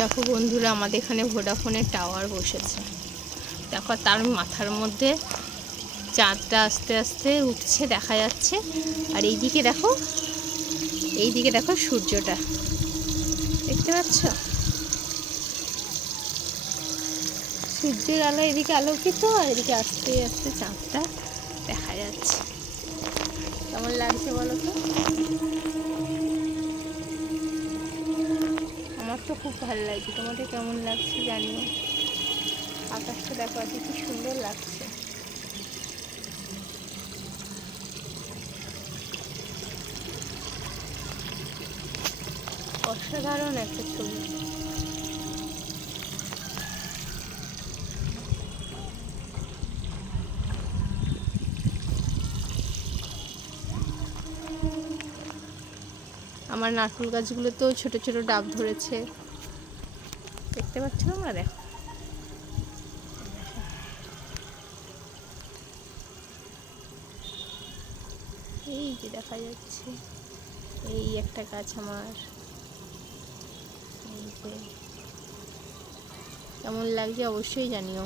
দেখো বন্ধুরা, আমাদের এখানে ভোডাফোনের টাওয়ার বসেছে। দেখো তার মাথার মধ্যে চাঁদটা আস্তে আস্তে উঠছে, দেখা যাচ্ছে। আর এইদিকে দেখো, এইদিকে দেখো সূর্যটা, দেখতে পাচ্ছ? সূর্যের আলো এদিকে আলোকিত, আর এদিকে আস্তে আস্তে চাঁদটা দেখা যাচ্ছে। কেমন লাগছে বলো তো? আমার তো খুব ভালো লাগছে, তোমাদের কেমন লাগছে জানিও। আকাশটা দেখো আজকে কি সুন্দর লাগছে। অসাধারণ একটা ছবি। আমার নারকেল গাছগুলোতেও ছোট ছোট ডাব ধরেছে, দেখতে পাচ্ছ তোমরা? দেখো, এই যে দেখা যাচ্ছে, এই একটা গাছ আমার। এই যে কেমন লাগছে অবশ্যই জানিও।